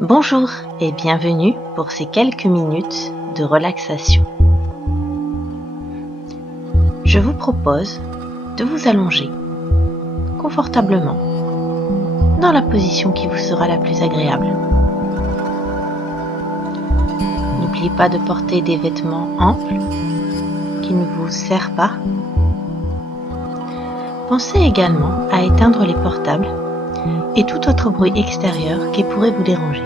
Bonjour et bienvenue pour ces quelques minutes de relaxation. Je vous propose de vous allonger confortablement dans la position qui vous sera la plus agréable. N'oubliez pas de porter des vêtements amples qui ne vous serrent pas. Pensez également à éteindre les portables et tout autre bruit extérieur qui pourrait vous déranger.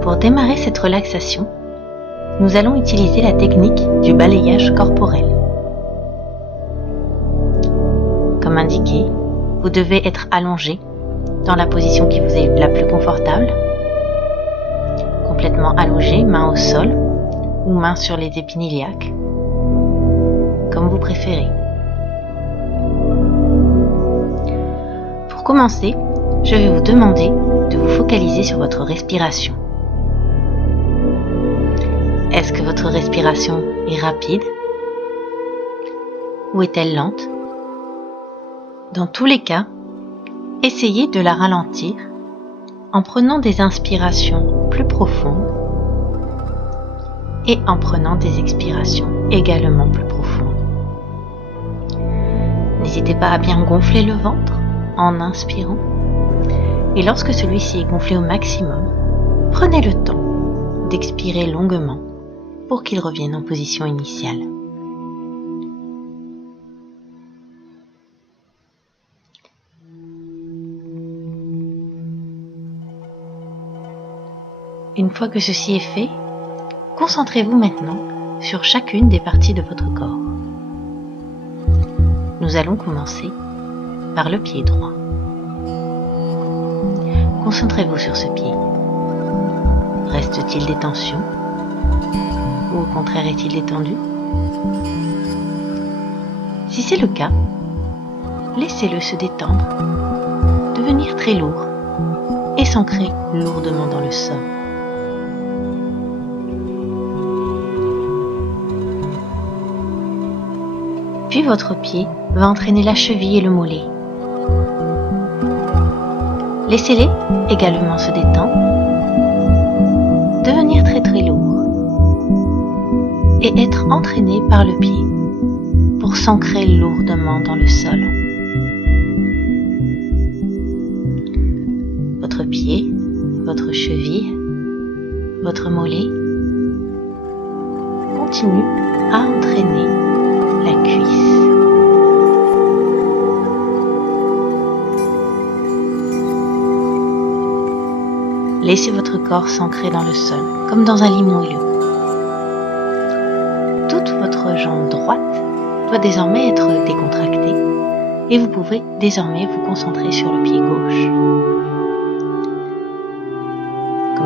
Pour démarrer cette relaxation, nous allons utiliser la technique du balayage corporel. Comme indiqué, vous devez être allongé dans la position qui vous est la plus confortable, complètement allongé, main au sol ou main sur les épines iliaques, comme vous préférez. Pour commencer, je vais vous demander de vous focaliser sur votre respiration. Est-ce que votre respiration est rapide ou est-elle lente? Dans tous les cas, essayez de la ralentir en prenant des inspirations plus profondes et en prenant des expirations également plus profondes. N'hésitez pas à bien gonfler le ventre en inspirant et lorsque celui-ci est gonflé au maximum, prenez le temps d'expirer longuement pour qu'il revienne en position initiale. Une fois que ceci est fait, concentrez-vous maintenant sur chacune des parties de votre corps. Nous allons commencer par le pied droit. Concentrez-vous sur ce pied. Reste-t-il des tensions ? Ou au contraire est-il détendu? Si c'est le cas, laissez-le se détendre, devenir très lourd et s'ancrer lourdement dans le sol. Puis votre pied va entraîner la cheville et le mollet. Laissez-les également se détendre, devenir très lourd et être entraîné par le pied pour s'ancrer lourdement dans le sol. Votre pied, votre cheville, votre mollet continue à entraîner la cuisse. Laissez votre corps s'ancrer dans le sol, comme dans un lit moelleux. Toute votre jambe droite doit désormais être décontractée et vous pouvez désormais vous concentrer sur le pied gauche.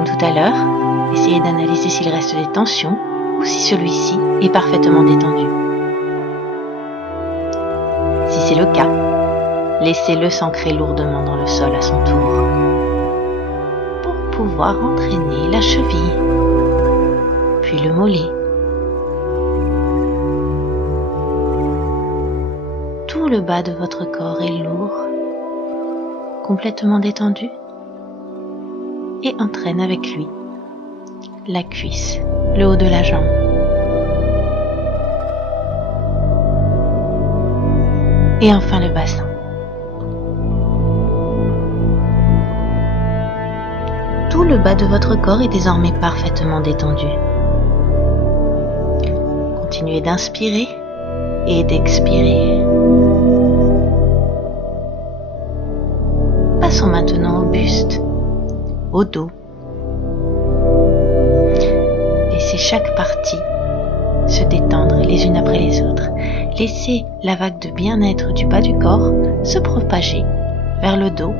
Comme tout à l'heure, essayez d'analyser s'il reste des tensions ou si celui-ci est parfaitement détendu. Si c'est le cas, laissez-le s'ancrer lourdement dans le sol à son tour pour pouvoir entraîner la cheville, puis le mollet. Tout le bas de votre corps est lourd, complètement détendu, et entraîne avec lui la cuisse, le haut de la jambe. Et enfin le bassin. Tout le bas de votre corps est désormais parfaitement détendu. Continuez d'inspirer et d'expirer. Passons maintenant au buste, au dos. Laissez chaque partie se détendre les unes après les autres. Laissez la vague de bien-être du bas du corps se propager vers le dos,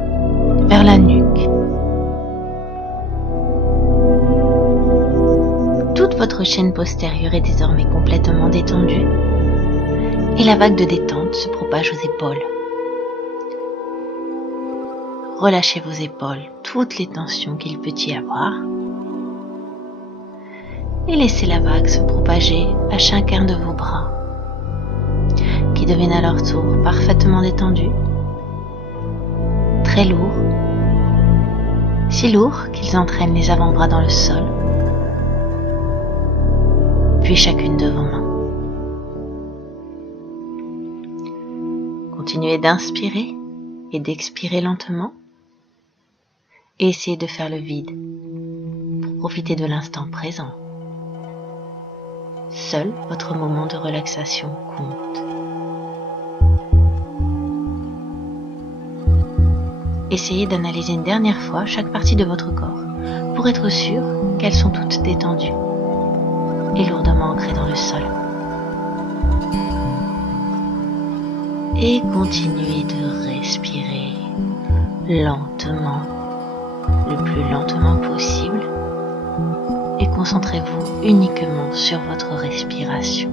vers la nuque. Toute votre chaîne postérieure est désormais complètement détendue et la vague de détente se propage aux épaules. Relâchez vos épaules, toutes les tensions qu'il peut y avoir, et laissez la vague se propager à chacun de vos bras, qui deviennent à leur tour parfaitement détendus, très lourds, si lourds qu'ils entraînent les avant-bras dans le sol, puis chacune de vos mains. Continuez d'inspirer et d'expirer lentement, et essayez de faire le vide pour profiter de l'instant présent. Seul votre moment de relaxation compte. Essayez d'analyser une dernière fois chaque partie de votre corps pour être sûr qu'elles sont toutes détendues et lourdement ancrées dans le sol. Et continuez de respirer lentement, le plus lentement possible, et concentrez-vous uniquement sur votre respiration.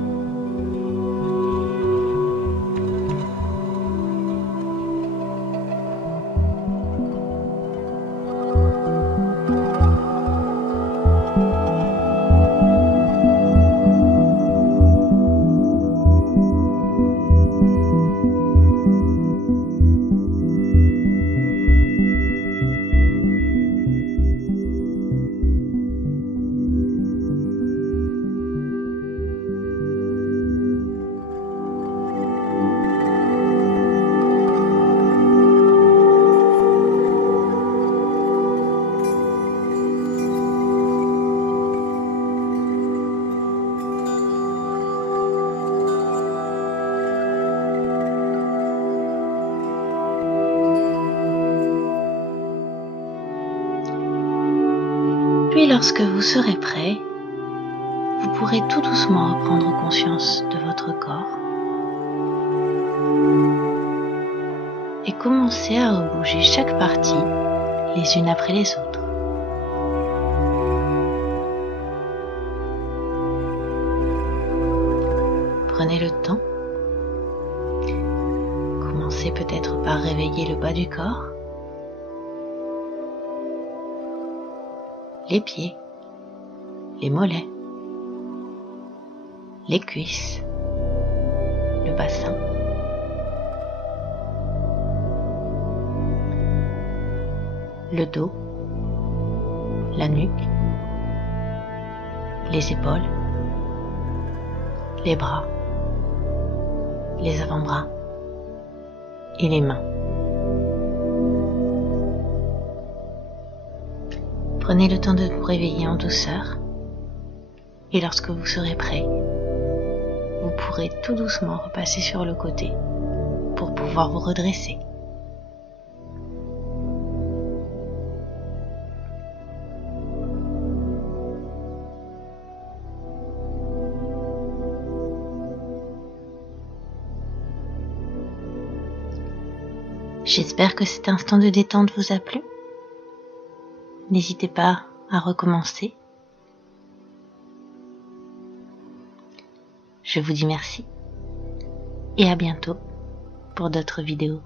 Puis lorsque vous serez prêt, vous pourrez tout doucement reprendre conscience de votre corps et commencer à rebouger chaque partie les unes après les autres. Prenez le temps. Commencez peut-être par réveiller le bas du corps, les pieds, les mollets, les cuisses, le bassin, le dos, la nuque, les épaules, les bras, les avant-bras et les mains. Prenez le temps de vous réveiller en douceur et lorsque vous serez prêt, vous pourrez tout doucement repasser sur le côté pour pouvoir vous redresser. J'espère que cet instant de détente vous a plu. N'hésitez pas à recommencer. Je vous dis merci et à bientôt pour d'autres vidéos.